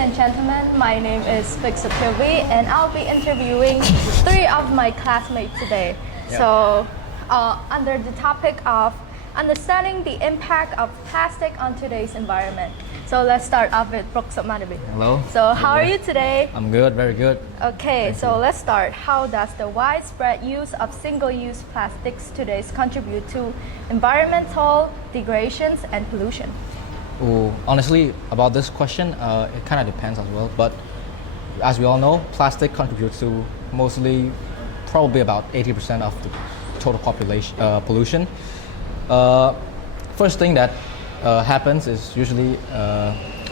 and gentlemen, my name is Victor Pilvi and I'll be interviewing three of my classmates today. Yeah. So, under the topic of understanding the impact of plastic on today's environment. So let's start off with Proksop Manabi. Hello. So how are you today? I'm good, very good. Okay, so let's start. How does the widespread use of single-use plastics today contribute to environmental degradations and pollution? Ooh, honestly, about this question, it kind of depends as well. But as we all know, plastic contributes to mostly, probably about 80% of the total population pollution. First thing that happens is usually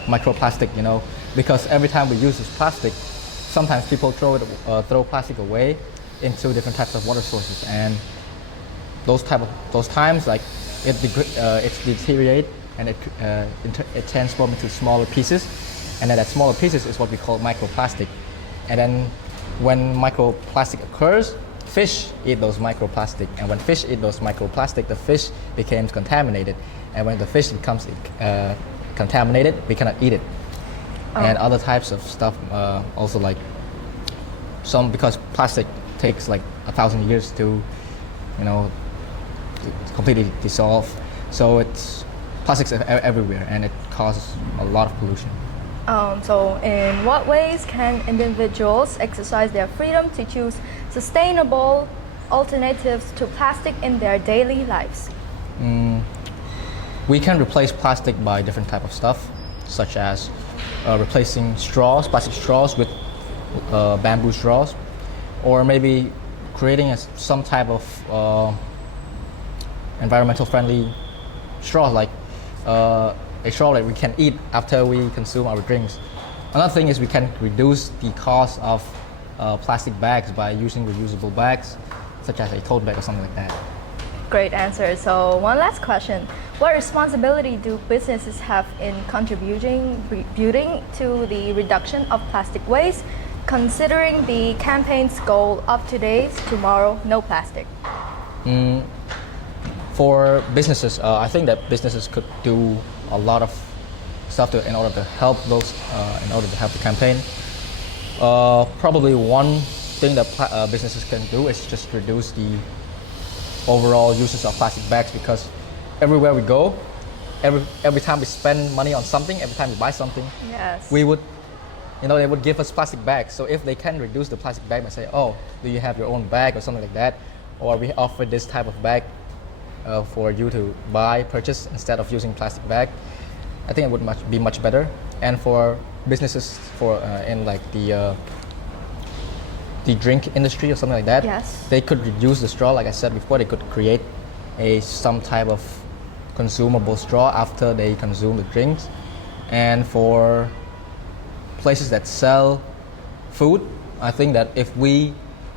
microplastic, because every time we use this plastic, sometimes people throw plastic away into different types of water sources, and those times, like it deteriorates and it transforms into smaller pieces, and then that smaller pieces is what we call microplastic. And then when microplastic occurs, fish eat those microplastic, and when fish eat those microplastic, the fish becomes contaminated, and when the fish becomes contaminated, we cannot eat it. And other types of stuff also, like because plastic takes like 1,000 years to completely dissolve, so plastics are everywhere, and it causes a lot of pollution. So in what ways can individuals exercise their freedom to choose sustainable alternatives to plastic in their daily lives? We can replace plastic by different type of stuff, such as replacing plastic straws with bamboo straws, or maybe creating some type of environmental friendly straw, like a straw that we can eat after we consume our drinks. Another thing is we can reduce the cost of plastic bags by using reusable bags, such as a tote bag or something like that. Great answer. So one last question. What responsibility do businesses have in contributing to the reduction of plastic waste, considering the campaign's goal of today's tomorrow, no plastic? For businesses, I think that businesses could do a lot of stuff in order to help the campaign. Probably one thing that businesses can do is just reduce the overall uses of plastic bags, because everywhere we go, every time we spend money on something, every time we buy something, Yes. we would, they would give us plastic bags. So if they can reduce the plastic bag by saying, oh, do you have your own bag or something like that, or we offer this type of bag for you to purchase instead of using plastic bag, I think it would be much better. And for businesses in like the drink industry or something like that, Yes. they could reduce the straw. Like I said before, they could create some type of consumable straw after they consume the drinks. And for places that sell food, I think that if we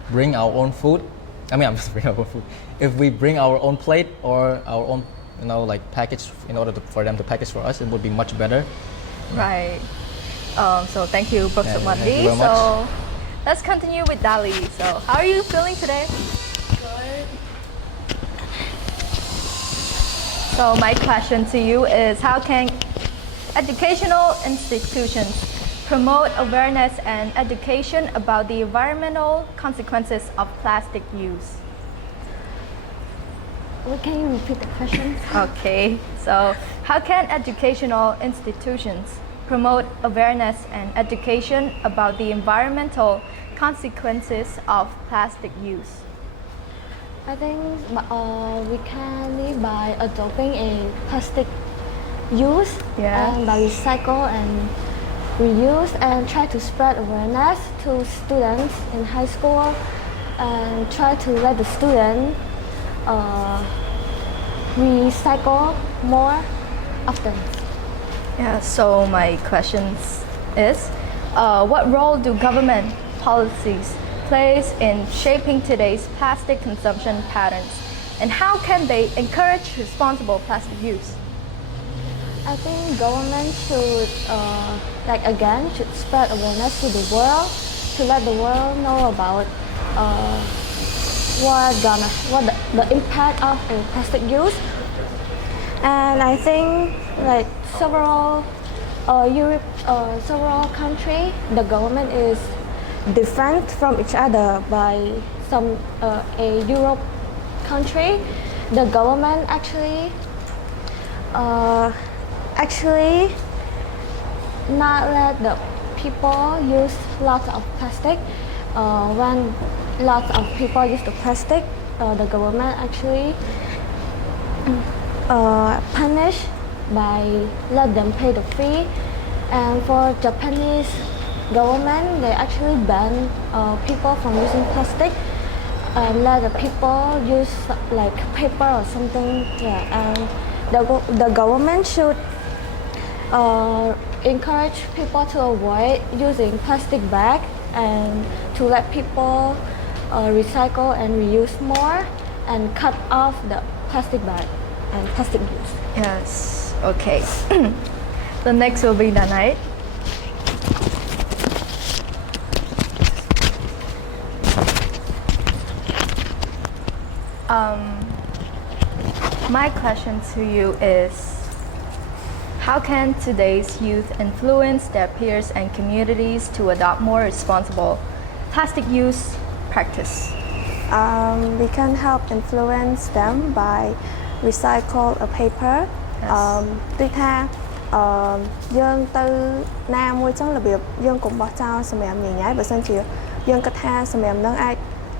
bring our own food, if we bring our own plate or our own, package in order for them to package for us, it would be much better. Right. So thank you, Proksop Thank you Manabi. very much. So let's continue with Dali. So how are you feeling today? Good. So my question to you is, how can educational institutions promote awareness and education about the environmental consequences of plastic use? Can you repeat the question? Okay, so how can educational institutions promote awareness and education about the environmental consequences of plastic use? I think we can live by adopting a plastic use Yes. and by recycle and reuse, and try to spread awareness to students in high school, and try to let the student recycle more often. Yeah, so my question is, what role do government policies play in shaping today's plastic consumption patterns, and how can they encourage responsible plastic use? I think government should, should spread awareness to the world, to let the world know about what the impact of a plastic use. And I think several Europe, several countries, the government is different from each other. By some a Europe country, the government actually not let the people use lots of plastic. When lots of people use the plastic, the government actually punish by let them pay the fee. And for Japanese government, they actually ban people from using plastic and let the people use like paper or something. Yeah, and the government should encourage people to avoid using plastic bag and to let people recycle and reuse more and cut off the plastic bag and plastic use. Yes. Okay. The next will be Danai. My question to you is, how can today's youth influence their peers and communities to adopt more responsible plastic use practice? We can help influence them by recycle a paper. Yes. ដូចថាយើងទៅណាមួយចឹងរបៀបយើងកុំបោះចោលសម្រាប់ញញ៉ៃបើសិនជាយើងគិតថាសម្រាប់នឹងអាច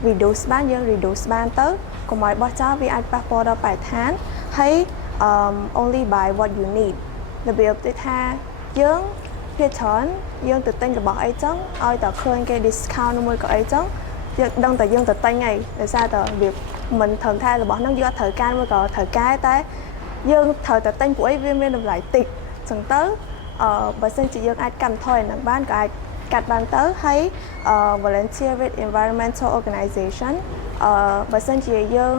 reduce បានយើង reduce បានទៅកុំឲ្យបោះចោលវាអាចប៉ះពាល់ដល់បរិស្ថានហើយ only buy what you need របៀបដូចថាយើងភាគច្រើនយើងទៅទិញរបស់អីចឹងឲ្យតែឃើញគេ discount មួយក៏អីចឹងយើងដឹងតែយើងទៅទិញហើយដោយសារតែរបៀបមិនត្រឹមថារបស់ហ្នឹងយើងអត់ត្រូវការមួយក៏ត្រូវការតែយើងត្រូវតែទិញពួកអីវាមានតម្លៃតិចចឹងទៅបើសិនជាយើងអាចកាត់បន្ថយហ្នឹងបានក៏អាចកាត់បានទៅហើយ volunteer with environmental organization បើសិនជាយើង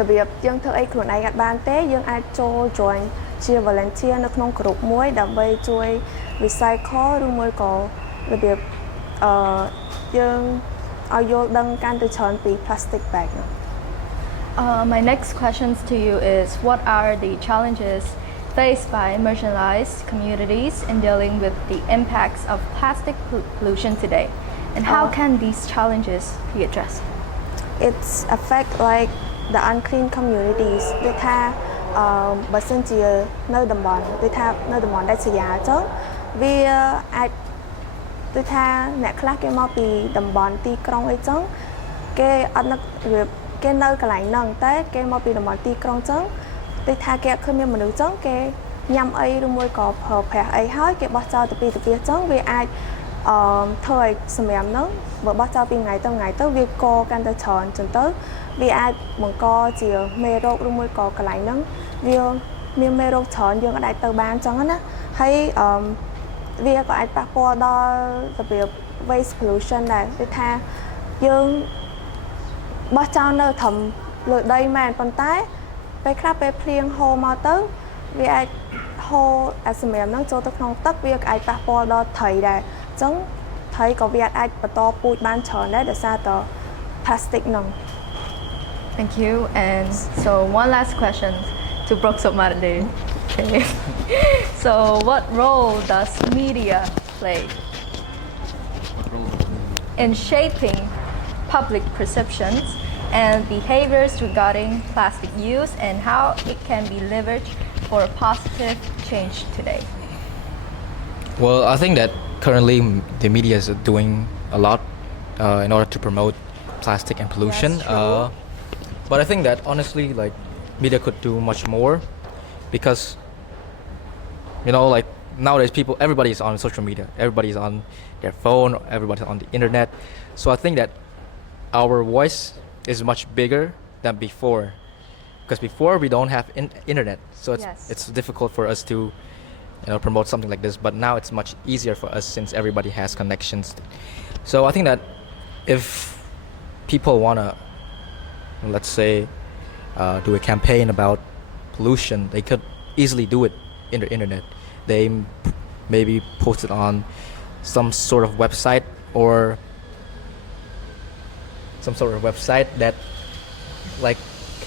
របៀបយើងធ្វើអីខ្លួនឯងអត់បានទេយើងអាចចូល join ជា volunteer នៅក្នុង group មួយដើម្បីជួយ recycle ឬមួយក៏របៀបយើងឲ្យយល់ដឹងកាន់តែច្រើនពី plastic bag ហ្នឹង My next questions to you is, what are the challenges faced by marginalized communities in dealing with the impacts of plastic pollution today? And how can these challenges be addressed? It's affect like the unclean communities ដូចថាបើសិនជានៅតំបន់ដូចថានៅតំបន់ដាច់ស្រយាលអញ្ចឹងវាអាចដូចថាអ្នកខ្លះគេមកពីតំបន់ទីក្រុងអីចឹងគេអត់នឹកគេនៅកន្លែងហ្នឹងតែគេមកពីតំបន់ទីក្រុងចឹងដូចថាគេអត់ឃើញមានមនុស្សចឹងគេញ៉ាំអីឬមួយក៏ប្រើប្រាស់អីហើយគេបោះចោលទៅពីទៅចឹងវាអាចធ្វើឲ្យសម្រាប់ហ្នឹងបើបោះចោលពីថ្ងៃទៅថ្ងៃទៅវាកកាន់តែច្រើនចឹងទៅវាអាចបង្កជាមេរោគឬមួយក៏កន្លែងហ្នឹងវាមានមេរោគច្រើនយើងអាចទៅបានចឹងណាហើយវាក៏អាចប៉ះពាល់ដល់របៀប waste pollution ដែរដូចថាយើងបោះចោលនៅត្រឹមលើដីមែនប៉ុន្តែពេលខ្លះពេលភ្លៀងហូរមកទៅវាអាចហូរអាសម្រាប់ហ្នឹងចូលទៅក្នុងទឹកវាក៏អាចប៉ះពាល់ដល់ត្រីដែរអញ្ចឹងត្រីក៏វាអាចបន្តពូជបានច្រើនដែរដោយសារតែ plastic ហ្នឹង Thank you. And so one last question to Brooke Somarde. Okay. So what role does media play in shaping public perceptions and behaviors regarding plastic use, and how it can be leveraged for a positive change today? Well, I think that currently the media is doing a lot in order to promote plastic and pollution. Yes, true. But I think that honestly, like, media could do much more because, you know, like nowadays everybody's on social media, everybody's on their phone, everybody's on the internet. So I think that our voice is much bigger than before, because before we don't have internet, so it's difficult for us to, you know, promote something like this. But now it's much easier for us since everybody has connections. So I think that if people wanna, let's say, do a campaign about pollution, they could easily do it in the internet. They maybe post it on some sort of website or some sort of website that like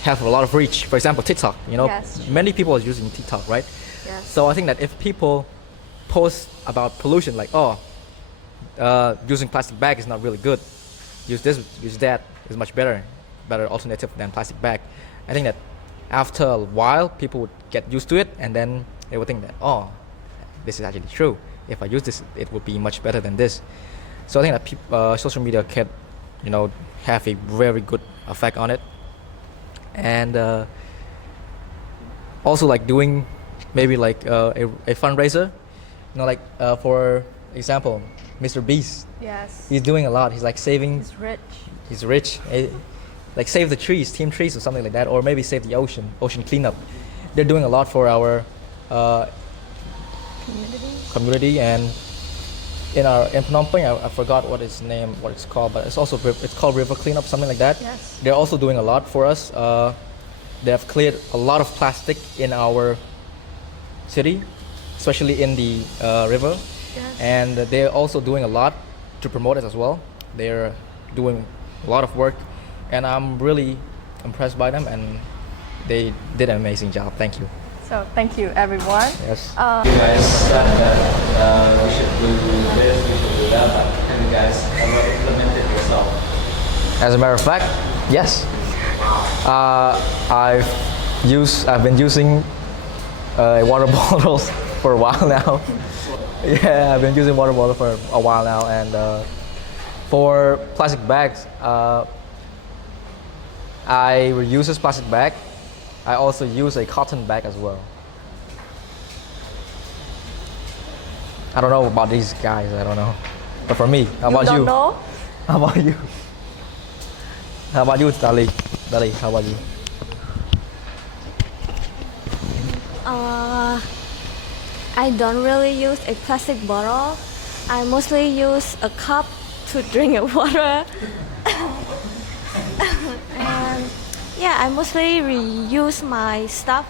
have a lot of reach. For example, TikTok, you know, Yes. many people are using TikTok, right? Yes. So I think that if people post about pollution, like, oh, using plastic bag is not really good. Use this, use that is much better alternative than plastic bag. I think that after a while, people would get used to it, and then they would think that, oh, this is actually true. If I use this, it would be much better than this. So I think that social media can, have a very good effect on it. And also like doing maybe like a fundraiser, for example, Mr. Beast. Yes. He's doing a lot. He's like saving. He's rich. He's rich. Like save the trees, team trees or something like that, or maybe save the ocean cleanup. They're doing a lot for our community. And in Phnom Penh, I forgot what it's called, but it's called river cleanup, something like that. Yes. They're also doing a lot for us. They have cleared a lot of plastic in our city, especially in the river. Yes. And they're also doing a lot to promote it as well. They're doing a lot of work, and I'm really impressed by them, and they did an amazing job. Thank you. So thank you, everyone. Yes. You guys said that we should do this, we should do that, but can you guys implement it yourself? As a matter of fact, yes. I've been using water bottles for a while now. Yeah, I've been using water bottle for a while now, and for plastic bags, I reuse this plastic bag. I also use a cotton bag as well. I don't know about these guys, I don't know. But for me, how about you? Don't know? How about you? How about you, Dali? Dali, how about you? I don't really use a plastic bottle. I mostly use a cup to drink water. And yeah, I mostly reuse my stuff.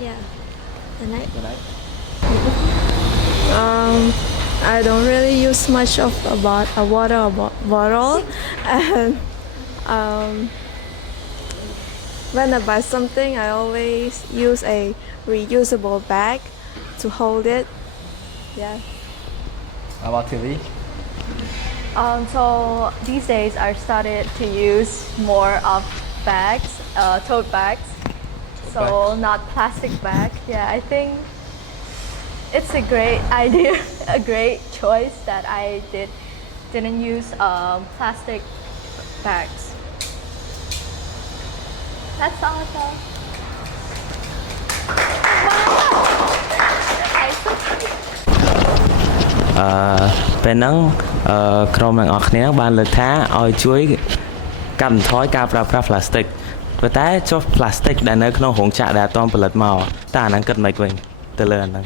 Yeah. And I don't really use much of a water bottle, and when I buy something, I always use a reusable bag to hold it. Yeah. How about TV? So these days I started to use more of bags, tote bags. So bags. not plastic bags. Yeah, I think it's a great idea, a great choice that I didn't use plastic bags. That's all. Wow. ពេលហ្នឹងក្រុមទាំងអស់គ្នាបានលើកថាឲ្យជួយកាត់បន្ថយការប្រើប្រាស់ប្លាស្ទិកប៉ុន្តែចុះប្លាស្ទិកដែលនៅក្នុងរោងចក្រដែលអត់ទាន់ផលិតមកតើអាហ្នឹងគិតមិនវិញទៅលើអាហ្នឹង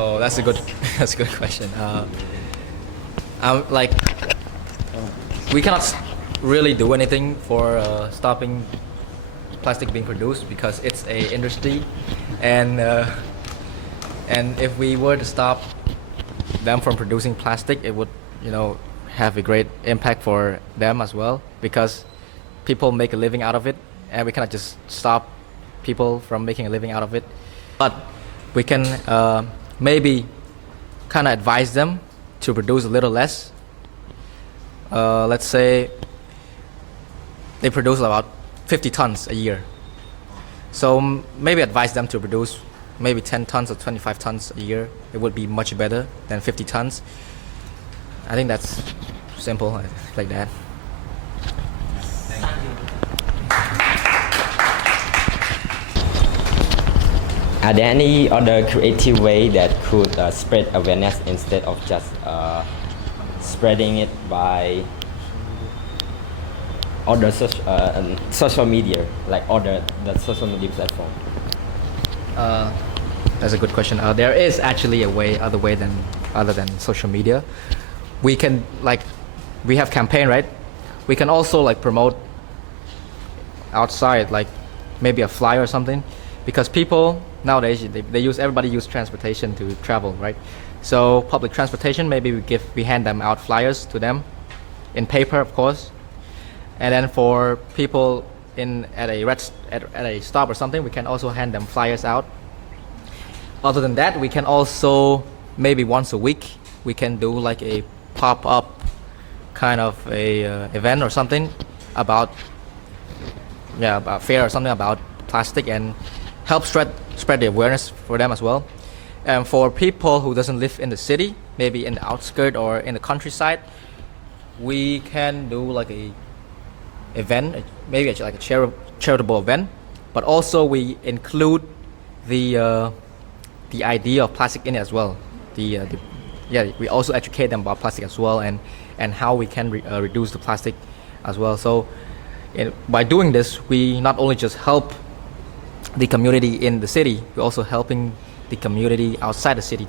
Oh, that's a good question. I'm like, we cannot really do anything for stopping plastic being produced because it's a industry, and if we were to stop them from producing plastic, it would, have a great impact for them as well because people make a living out of it, and we cannot just stop people from making a living out of it. But we can maybe kind of advise them to produce a little less. Let's say they produce about 50 tons a year. So maybe advise them to produce maybe 10 tons or 25 tons a year. It would be much better than 50 tons. I think that's simple, like that. Are there any other creative way that could spread awareness instead of just spreading it by other social media, like the social media platform? That's a good question. There is actually other way other than social media. We can we have campaign, right? We can also promote outside, like maybe a flyer or something, because people nowadays everybody use transportation to travel, right? So public transportation, maybe we hand them out flyers to them in paper, of course. And then for people at a stop or something, we can also hand them flyers out. Other than that, we can also maybe once a week we can do like a pop-up kind of a event or something about fair or something about plastic and help spread the awareness for them as well. And for people who doesn't live in the city, maybe in the outskirts or in the countryside, we can do like a event, maybe like a charitable event, but also we include the idea of plastic in it as well. We also educate them about plastic as well and how we can reduce the plastic as well. So by doing this, we not only just help the community in the city, we're also helping the community outside the city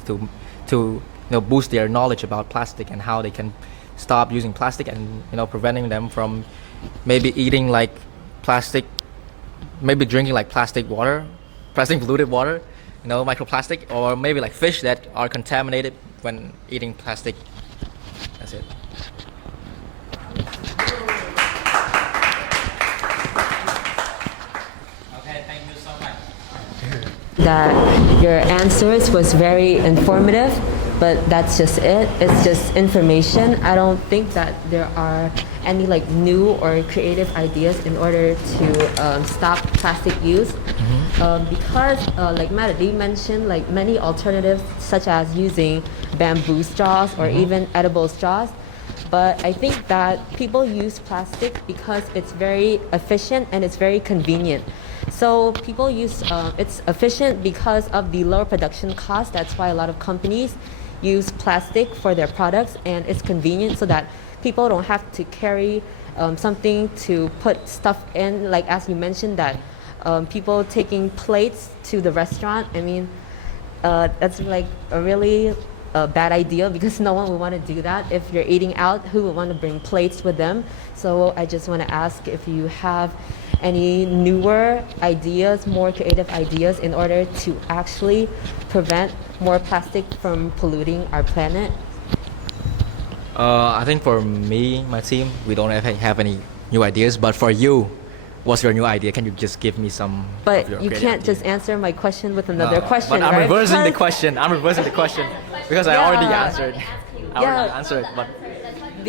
to boost their knowledge about plastic and how they can stop using plastic and preventing them from maybe eating like plastic, maybe drinking like plastic polluted water, microplastic, or maybe like fish that are contaminated when eating plastic. That's it. Okay, thank you so much. That your answers was very informative, but that's just it. It's just information. I don't think that there are any like new or creative ideas in order to stop plastic use. Because like Melody mentioned, like many alternatives such as using bamboo straws or even edible straws. But I think that people use plastic because it's very efficient and it's very convenient. So people use, it's efficient because of the lower production cost. That's why a lot of companies use plastic for their products, and it's convenient so that people don't have to carry something to put stuff in, like as you mentioned that people taking plates to the restaurant. I mean, that's like a really bad idea because no one would want to do that. If you're eating out, who would want to bring plates with them? So I just want to ask if you have any newer ideas, more creative ideas in order to actually prevent more plastic from polluting our planet. I think for me, my team, we don't have any new ideas. But for you, what's your new idea? Can you just give me some? But of your you creative can't just ideas? answer my question with another question, But I'm right? reversing the Because- question. I'm reversing the question because I already answered. I already Yeah. answered.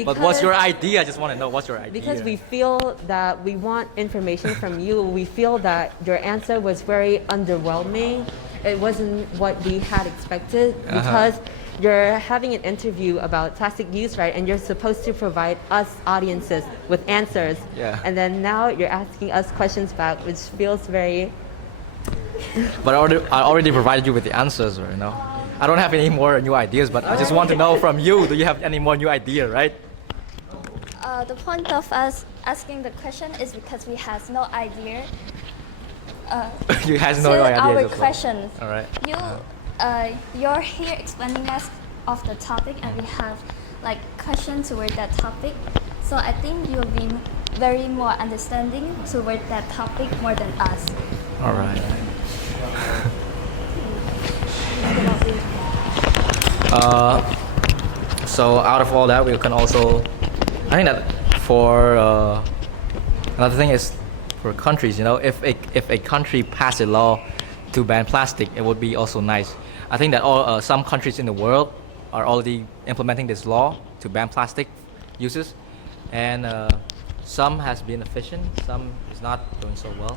But what's your idea? I just want to know what's your idea. Because we feel that we want information from you. We feel that your answer was very underwhelming. It wasn't what we had expected because you're having an interview about plastic use, right? And you're supposed to provide us audiences with answers. Yeah. And then now you're asking us questions back, which feels very... But I already provided you with the answers, right? I don't have any more new ideas, but I just want to know from you, do you have any more new idea, right? The point of us asking the question is because we has no idea. You has no to idea. our as well. questions. All right. You're here explaining us of the topic, and we have like questions toward that topic. So I think you'll be very more understanding toward that topic more than us. All right. So out of all that, we can also, I think that for another thing is for countries, if a country passed a law to ban plastic, it would be also nice. I think that some countries in the world are already implementing this law to ban plastic uses, and some has been efficient, some is not doing so well.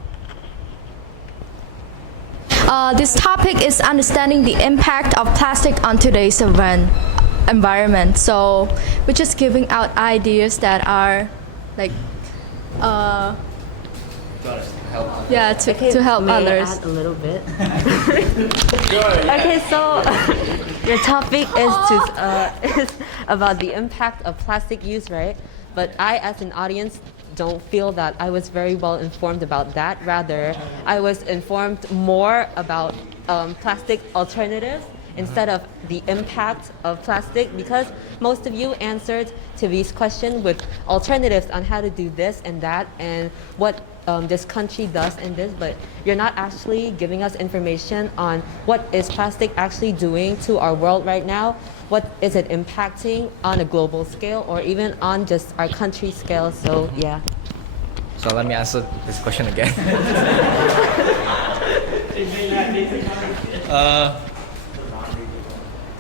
This topic is understanding the impact of plastic on today's environment. So we're just giving out ideas that are like, to help May I others. add a little bit? Okay, so your topic is about the impact of plastic use, right? But I, as an audience, don't feel that I was very well informed about that. Rather, I was informed more about plastic alternatives instead of the impact of plastic, because most of you answered to these questions with alternatives on how to do this and that and what this country does and this, but you're not actually giving us information on what is plastic actually doing to our world right now, what is it impacting on a global scale or even on just our country scale. So yeah. So let me answer this question again.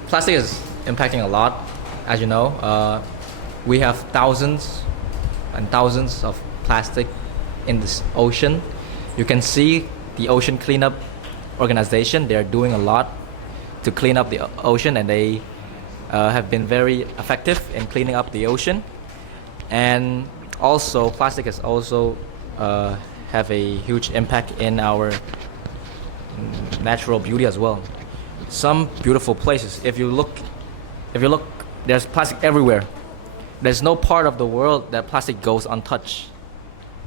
Plastic is impacting a lot, as you know. We have thousands and thousands of plastic in this ocean. You can see the ocean cleanup organization. They're doing a lot to clean up the ocean, and they have been very effective in cleaning up the ocean. And also, plastic has also have a huge impact in our natural beauty as well. Some beautiful places. If you look, there's plastic everywhere. There's no part of the world that plastic goes untouched.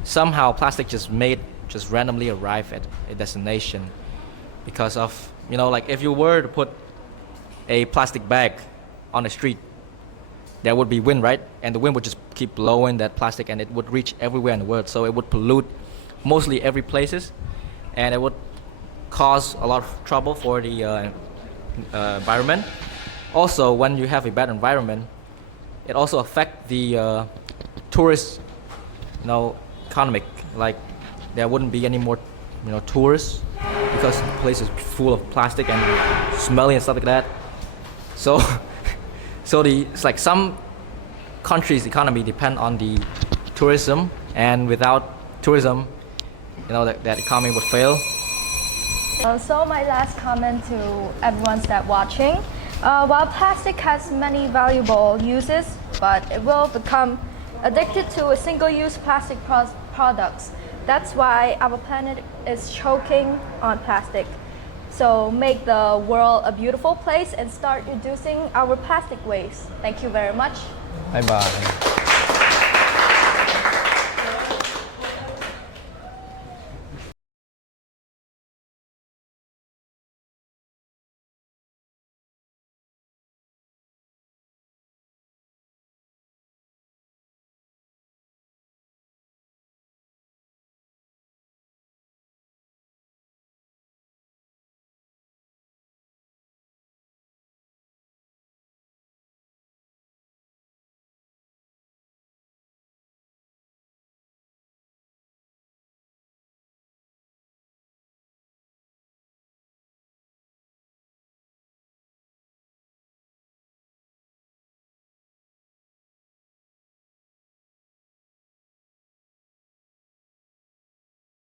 Somehow, plastic just randomly arrive at a destination because of, like if you were to put a plastic bag on the street, there would be wind, right? And the wind would just keep blowing that plastic, and it would reach everywhere in the world. So it would pollute mostly every places, and it would cause a lot of trouble for the environment. Also, when you have a bad environment, it also affect the tourist, economic. Like there wouldn't be any more, tourists because the place is full of plastic and smelly and stuff like that. So, it's like some countries' economy depend on the tourism, and without tourism, that economy would fail. So my last comment to everyone that's watching. While plastic has many valuable uses, but it will become addicted to a single-use plastic products. That's why our planet is choking on plastic. So make the world a beautiful place and start reducing our plastic waste. Thank you very much. Bye bye.